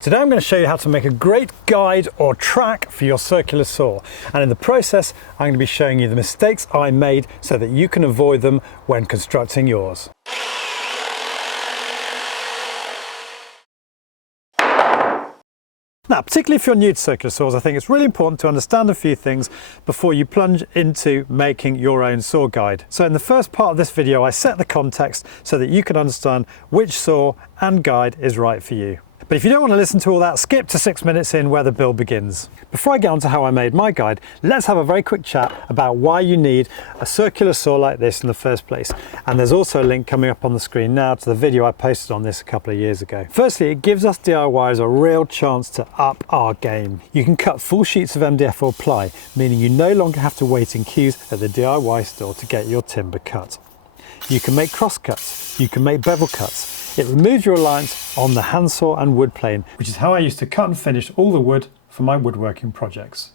Today I'm going to show you how to make a great guide or track for your circular saw, and in the process I'm going to be showing you the mistakes I made so that you can avoid them when constructing yours. Now, particularly if you're new to circular saws, I think it's really important to understand a few things before you plunge into making your own saw guide. So in the first part of this video I set the context so that you can understand which saw and guide is right for you. But if you don't want to listen to all that, skip to 6 minutes in where the build begins. Before I get on to how I made my guide, let's have a very quick chat about why you need a circular saw like this in the first place. And there's also a link coming up on the screen now to the video I posted on this a couple of years ago. Firstly, it gives us DIYers a real chance to up our game. You can cut full sheets of MDF or ply, meaning you no longer have to wait in queues at the DIY store to get your timber cut. You can make cross cuts, you can make bevel cuts. It removes your reliance on the handsaw and wood plane, which is how I used to cut and finish all the wood for my woodworking projects.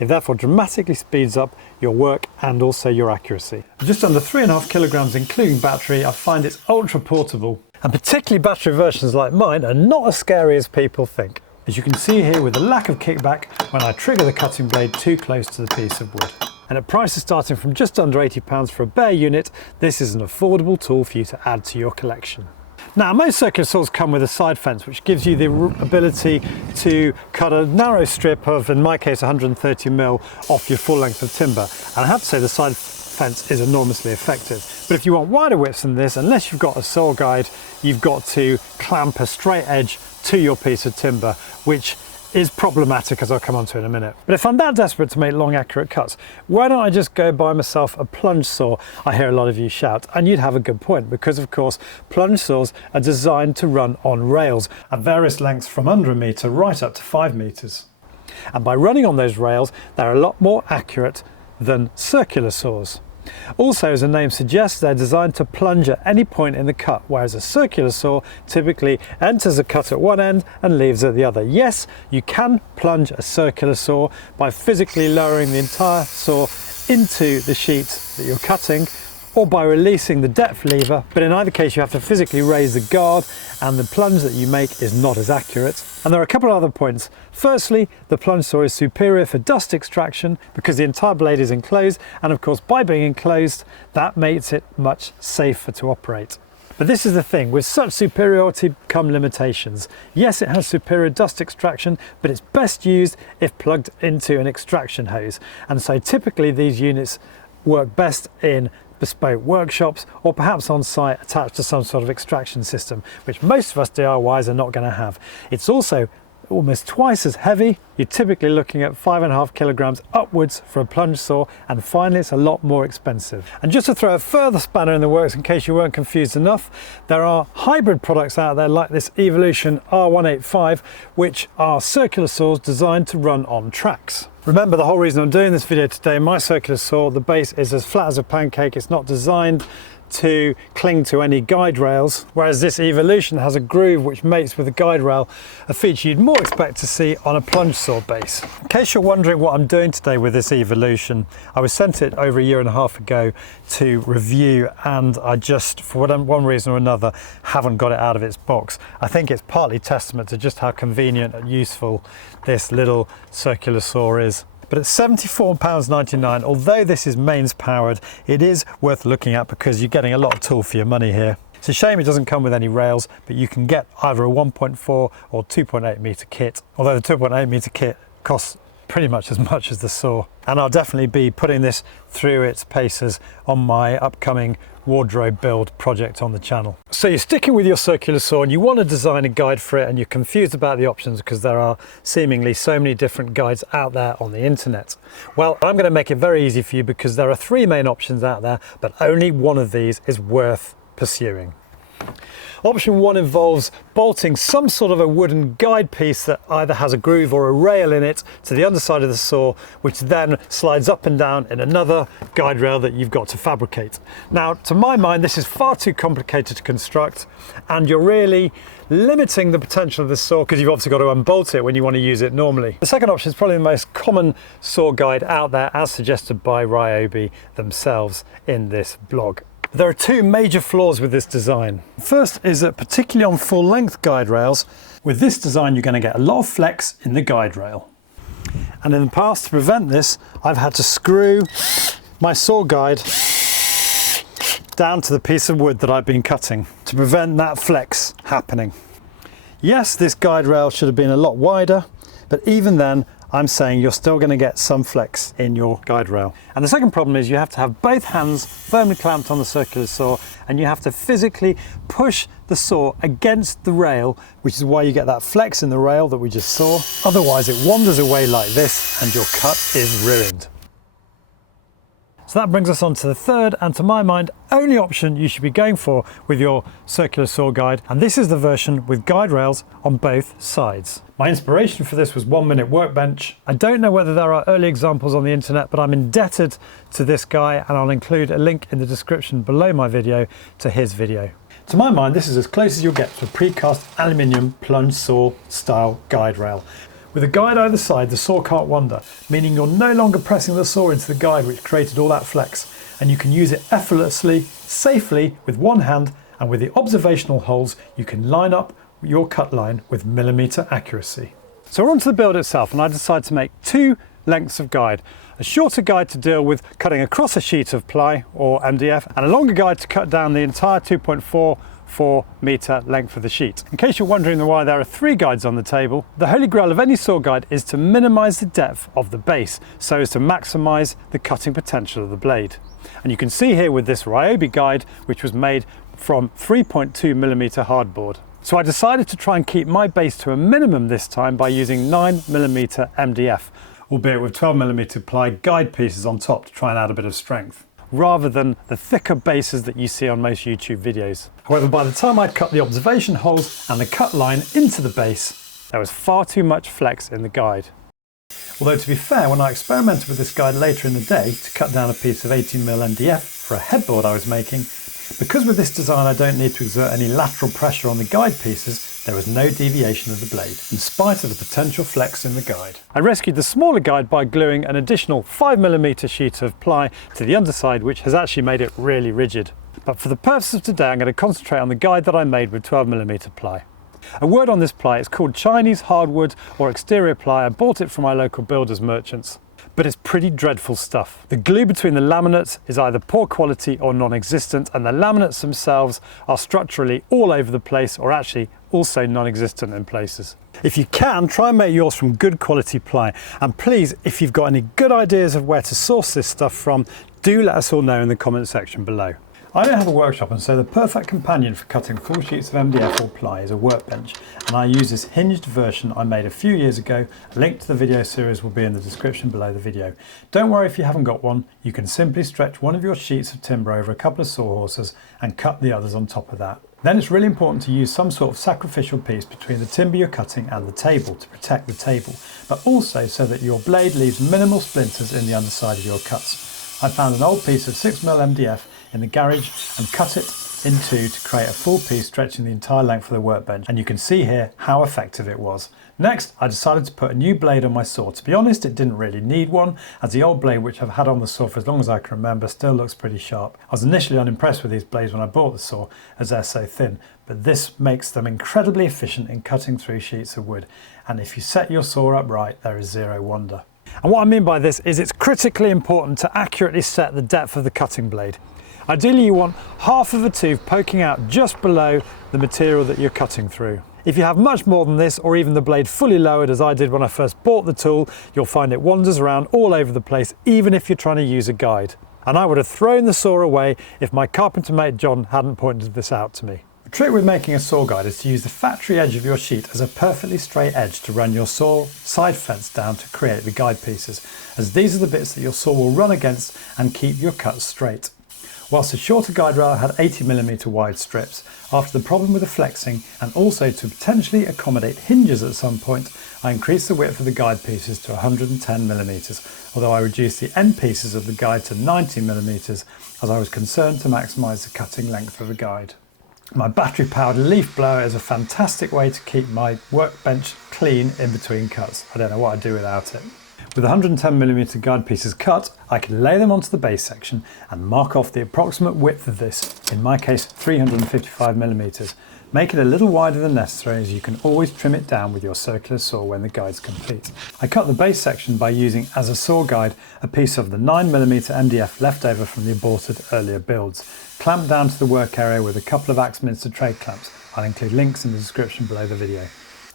It therefore dramatically speeds up your work and also your accuracy. Just under 3.5 kilograms including battery, I find it's ultra portable. And particularly battery versions like mine are not as scary as people think. As you can see here with the lack of kickback when I trigger the cutting blade too close to the piece of wood. And at prices starting from just under £80 for a bare unit, this is an affordable tool for you to add to your collection. Now, most circular saws come with a side fence, which gives you the ability to cut a narrow strip of, in my case, 130mm off your full length of timber. And I have to say the side fence is enormously effective. But if you want wider widths than this, unless you've got a saw guide, you've got to clamp a straight edge to your piece of timber, which is problematic, as I'll come on to in a minute. But if I'm that desperate to make long accurate cuts, why don't I just go buy myself a plunge saw? I hear a lot of you shout, and you'd have a good point, because of course plunge saws are designed to run on rails at various lengths from under 1 metre right up to 5 metres. And by running on those rails they're a lot more accurate than circular saws. Also, as the name suggests, they're designed to plunge at any point in the cut, whereas a circular saw typically enters a cut at one end and leaves at the other. Yes, you can plunge a circular saw by physically lowering the entire saw into the sheet that you're cutting, or by releasing the depth lever, but in either case you have to physically raise the guard and the plunge that you make is not as accurate. And there are a couple of other points. Firstly, the plunge saw is superior for dust extraction because the entire blade is enclosed, and of course by being enclosed that makes it much safer to operate. But this is the thing, with such superiority come limitations. Yes, it has superior dust extraction, but it's best used if plugged into an extraction hose. And so typically these units work best in bespoke workshops or perhaps on site attached to some sort of extraction system, which most of us DIYs are not going to have. It's also almost twice as heavy. You're typically looking at 5.5 kilograms upwards for a plunge saw, and finally it's a lot more expensive. And just to throw a further spanner in the works in case you weren't confused enough, there are hybrid products out there like this Evolution R18TR-0, which are circular saws designed to run on tracks. Remember, the whole reason I'm doing this video today, my circular saw, the base is as flat as a pancake. It's not designed to cling to any guide rails, whereas this Evolution has a groove which mates with the guide rail, a feature you'd more expect to see on a plunge saw base. In case you're wondering what I'm doing today with this Evolution, I was sent it over 1.5 years ago to review, and I just, for one reason or another, haven't got it out of its box. I think it's partly testament to just how convenient and useful this little circular saw is. But at £74.99, although this is mains powered, it is worth looking at because you're getting a lot of tool for your money here. It's a shame it doesn't come with any rails, but you can get either a 1.4 or 2.8 metre kit, although the 2.8 metre kit costs pretty much as the saw. And I'll definitely be putting this through its paces on my upcoming wardrobe build project on the channel. So you're sticking with your circular saw and you want to design a guide for it, and you're confused about the options because there are seemingly so many different guides out there on the internet. Well, I'm going to make it very easy for you because there are 3 main options out there, but only one of these is worth pursuing. Option 1 involves bolting some sort of a wooden guide piece that either has a groove or a rail in it to the underside of the saw, which then slides up and down in another guide rail that you've got to fabricate. Now, to my mind, this is far too complicated to construct, and you're really limiting the potential of the saw because you've obviously got to unbolt it when you want to use it normally. The second option is probably the most common saw guide out there, as suggested by Ryobi themselves in this blog. There are 2 major flaws with this design. First is that particularly on full length guide rails, With this design, you're going to get a lot of flex in the guide rail. And in the past, to prevent this, I've had to screw my saw guide down to the piece of wood that I've been cutting to prevent that flex happening. Yes, this guide rail should have been a lot wider, but even then, I'm saying you're still going to get some flex in your guide rail. And the second problem is you have to have both hands firmly clamped on the circular saw, and you have to physically push the saw against the rail, which is why you get that flex in the rail that we just saw. Otherwise it wanders away like this and your cut is ruined. So that brings us on to the third, and to my mind, only option you should be going for with your circular saw guide. And this is the version with guide rails on both sides. My inspiration for this was 1 Minute Workbench. I don't know whether there are early examples on the internet, but I'm indebted to this guy, and I'll include a link in the description below my video to his video. To my mind, this is as close as you'll get to a precast aluminium plunge saw style guide rail. With a guide either side, the saw can't wander, meaning you're no longer pressing the saw into the guide which created all that flex, and you can use it effortlessly, safely with one hand, and with the observational holes you can line up your cut line with millimetre accuracy. So we're on to the build itself, and I decided to make 2 lengths of guide. A shorter guide to deal with cutting across a sheet of ply or MDF, and a longer guide to cut down the entire 2.44 metre length of the sheet. In case you're wondering why there are 3 guides on the table, the holy grail of any saw guide is to minimise the depth of the base so as to maximise the cutting potential of the blade. And you can see here with this Ryobi guide, which was made from 3.2mm hardboard. So I decided to try and keep my base to a minimum this time by using 9mm MDF, albeit with 12mm ply guide pieces on top to try and add a bit of strength, rather than the thicker bases that you see on most YouTube videos. However, by the time I'd cut the observation holes and the cut line into the base, there was far too much flex in the guide. Although to be fair, when I experimented with this guide later in the day to cut down a piece of 18mm MDF for a headboard I was making, because with this design I don't need to exert any lateral pressure on the guide pieces, there was no deviation of the blade, in spite of the potential flex in the guide. I rescued the smaller guide by gluing an additional 5mm sheet of ply to the underside, which has actually made it really rigid. But for the purpose of today, I'm going to concentrate on the guide that I made with 12mm ply. A word on this ply, it's called Chinese hardwood or exterior ply. I bought it from my local builders merchants, but it's pretty dreadful stuff. The glue between the laminates is either poor quality or non-existent, and the laminates themselves are structurally all over the place, or actually also non-existent in places. If you can, try and make yours from good quality ply. And please, if you've got any good ideas of where to source this stuff from, do let us all know in the comment section below. I don't have a workshop, and so the perfect companion for cutting full sheets of MDF or ply is a workbench, and I use this hinged version I made a few years ago. A link to the video series will be in the description below the video. Don't worry if you haven't got one, you can simply stretch one of your sheets of timber over a couple of sawhorses and cut the others on top of that. Then it's really important to use some sort of sacrificial piece between the timber you're cutting and the table to protect the table, but also so that your blade leaves minimal splinters in the underside of your cuts. I found an old piece of 6mm MDF in the garage and cut it in 2 to create a full piece stretching the entire length of the workbench, and you can see here how effective it was. Next, I decided to put a new blade on my saw. To be honest, it didn't really need one, as the old blade, which I've had on the saw for as long as I can remember, still looks pretty sharp. I was initially unimpressed with these blades when I bought the saw, as they're so thin, but this makes them incredibly efficient in cutting through sheets of wood, and if you set your saw up right, there is zero wonder. And what I mean by this is it's critically important to accurately set the depth of the cutting blade. Ideally you want half of a tooth poking out just below the material that you're cutting through. If you have much more than this, or even the blade fully lowered as I did when I first bought the tool, you'll find it wanders around all over the place, even if you're trying to use a guide. And I would have thrown the saw away if my carpenter mate John hadn't pointed this out to me. The trick with making a saw guide is to use the factory edge of your sheet as a perfectly straight edge to run your saw side fence down to create the guide pieces, as these are the bits that your saw will run against and keep your cuts straight. Whilst the shorter guide rail had 80mm wide strips, after the problem with the flexing and also to potentially accommodate hinges at some point, I increased the width of the guide pieces to 110mm, although I reduced the end pieces of the guide to 90mm as I was concerned to maximise the cutting length of the guide. My battery powered leaf blower is a fantastic way to keep my workbench clean in between cuts. I don't know what I'd do without it. With 110mm guide pieces cut, I can lay them onto the base section and mark off the approximate width of this, in my case 355mm. Make it a little wider than necessary, as you can always trim it down with your circular saw when the guide's complete. I cut the base section by using as a saw guide a piece of the 9mm MDF left over from the aborted earlier builds, clamped down to the work area with a couple of Axminster trade clamps. I'll include links in the description below the video.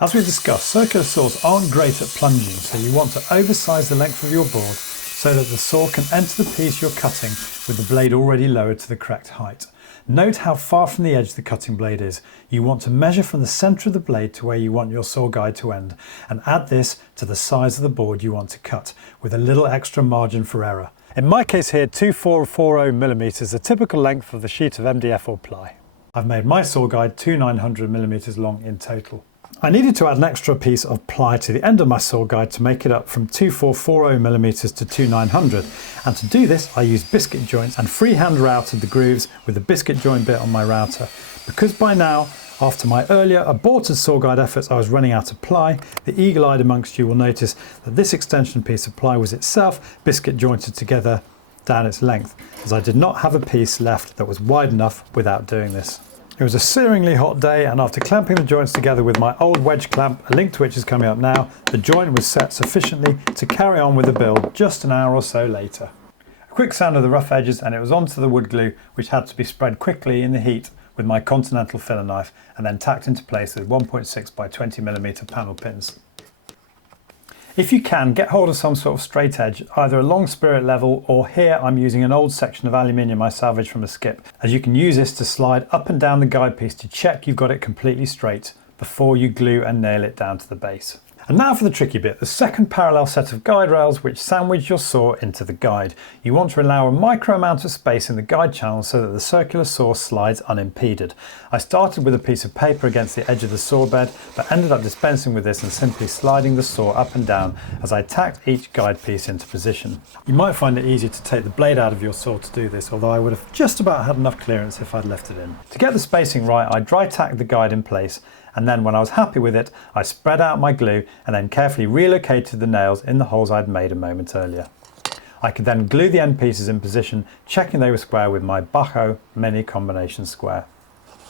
As we discussed, circular saws aren't great at plunging, so you want to oversize the length of your board so that the saw can enter the piece you're cutting with the blade already lowered to the correct height. Note how far from the edge the cutting blade is. You want to measure from the centre of the blade to where you want your saw guide to end, and add this to the size of the board you want to cut, with a little extra margin for error. In my case here, 2440mm is the typical length of the sheet of MDF or ply. I've made my saw guide 900mm long in total. I needed to add an extra piece of ply to the end of my saw guide to make it up from 2440mm to 2900, and to do this I used biscuit joints and freehand routed the grooves with the biscuit joint bit on my router. Because by now, after my earlier aborted saw guide efforts, I was running out of ply, the eagle-eyed amongst you will notice that this extension piece of ply was itself biscuit jointed together down its length, as I did not have a piece left that was wide enough without doing this. It was a searingly hot day, and after clamping the joints together with my old wedge clamp, a link to which is coming up now, the joint was set sufficiently to carry on with the build just an hour or so later. A quick sand of the rough edges and it was onto the wood glue, which had to be spread quickly in the heat with my Continental filler knife and then tacked into place with 1.6 by 20mm panel pins. If you can, get hold of some sort of straight edge, either a long spirit level, or here I'm using an old section of aluminium I salvaged from a skip, as you can use this to slide up and down the guide piece to check you've got it completely straight before you glue and nail it down to the base. And now for the tricky bit, the second parallel set of guide rails which sandwich your saw into the guide. You want to allow a micro amount of space in the guide channel so that the circular saw slides unimpeded. I started with a piece of paper against the edge of the saw bed, but ended up dispensing with this and simply sliding the saw up and down as I tacked each guide piece into position. You might find it easier to take the blade out of your saw to do this, although I would have just about had enough clearance if I'd left it in. To get the spacing right, I dry tacked the guide in place, and then when I was happy with it, I spread out my glue and then carefully relocated the nails in the holes I'd made a moment earlier. I could then glue the end pieces in position, checking they were square with my Bajo mini combination square.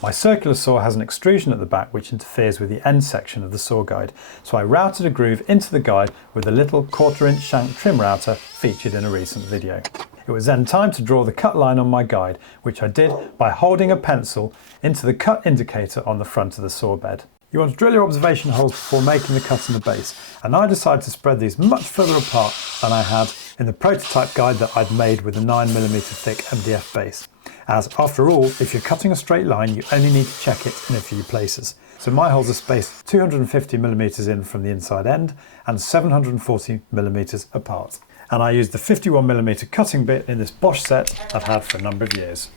My circular saw has an extrusion at the back which interferes with the end section of the saw guide, so I routed a groove into the guide with a little 1/4 inch shank trim router featured in a recent video. It was then time to draw the cut line on my guide, which I did by holding a pencil into the cut indicator on the front of the saw bed. You want to drill your observation holes before making the cut in the base, and I decided to spread these much further apart than I had in the prototype guide that I'd made with a 9mm thick MDF base. As after all, if you're cutting a straight line, you only need to check it in a few places. So my holes are spaced 250mm in from the inside end and 740mm apart. And I used the 51mm cutting bit in this Bosch set I've had for a number of years.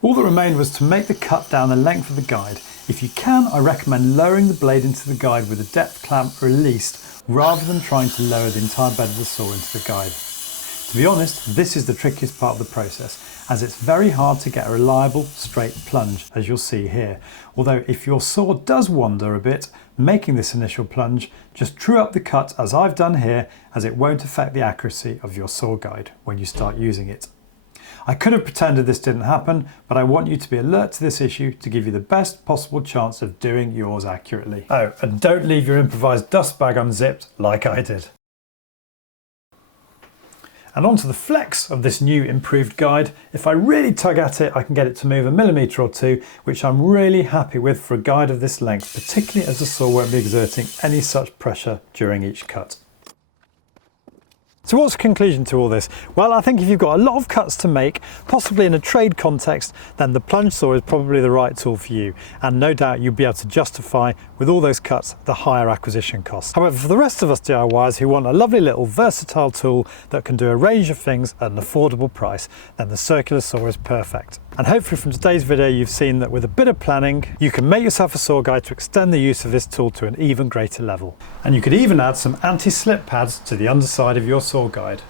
All that remained was to make the cut down the length of the guide. If you can, I recommend lowering the blade into the guide with a depth clamp released rather than trying to lower the entire bed of the saw into the guide. To be honest, this is the trickiest part of the process, as it's very hard to get a reliable straight plunge, as you'll see here. Although if your saw does wander a bit making this initial plunge, just true up the cut as I've done here, as it won't affect the accuracy of your saw guide when you start using it. I could have pretended this didn't happen, but I want you to be alert to this issue to give you the best possible chance of doing yours accurately. Oh, and don't leave your improvised dust bag unzipped like I did. And onto the flex of this new improved guide. If I really tug at it, I can get it to move a millimetre or two, which I'm really happy with for a guide of this length, particularly as the saw won't be exerting any such pressure during each cut. So what's the conclusion to all this? Well, I think if you've got a lot of cuts to make, possibly in a trade context, then the plunge saw is probably the right tool for you. And no doubt you'll be able to justify, with all those cuts, the higher acquisition cost. However, for the rest of us DIYers who want a lovely little versatile tool that can do a range of things at an affordable price, then the circular saw is perfect. And hopefully from today's video you've seen that with a bit of planning you can make yourself a saw guide to extend the use of this tool to an even greater level. And you could even add some anti-slip pads to the underside of your saw guide.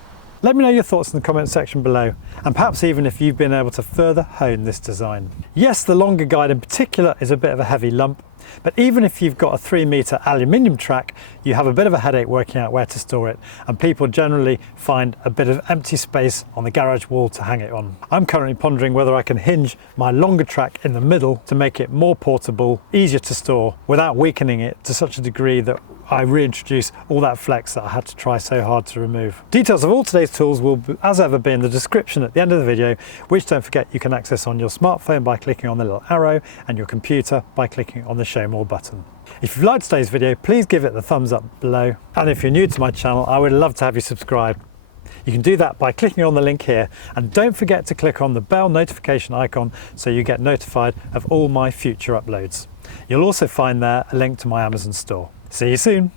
Let me know your thoughts in the comment section below, and perhaps even if you've been able to further hone this design. Yes, the longer guide in particular is a bit of a heavy lump, But even if you've got a 3-metre aluminium track, you have a bit of a headache working out where to store it, and people generally find a bit of empty space on the garage wall to hang it on. I'm currently pondering whether I can hinge my longer track in the middle to make it more portable, easier to store, without weakening it to such a degree that I reintroduce all that flex that I had to try so hard to remove. Details of all today's tools will, as ever, be in the description at the end of the video, which, don't forget, you can access on your smartphone by clicking on the little arrow, and your computer by clicking on the Show More button. If you've liked today's video, please give it the thumbs up below. And if you're new to my channel, I would love to have you subscribe. You can do that by clicking on the link here, and don't forget to click on the bell notification icon so you get notified of all my future uploads. You'll also find there a link to my Amazon store. See you soon.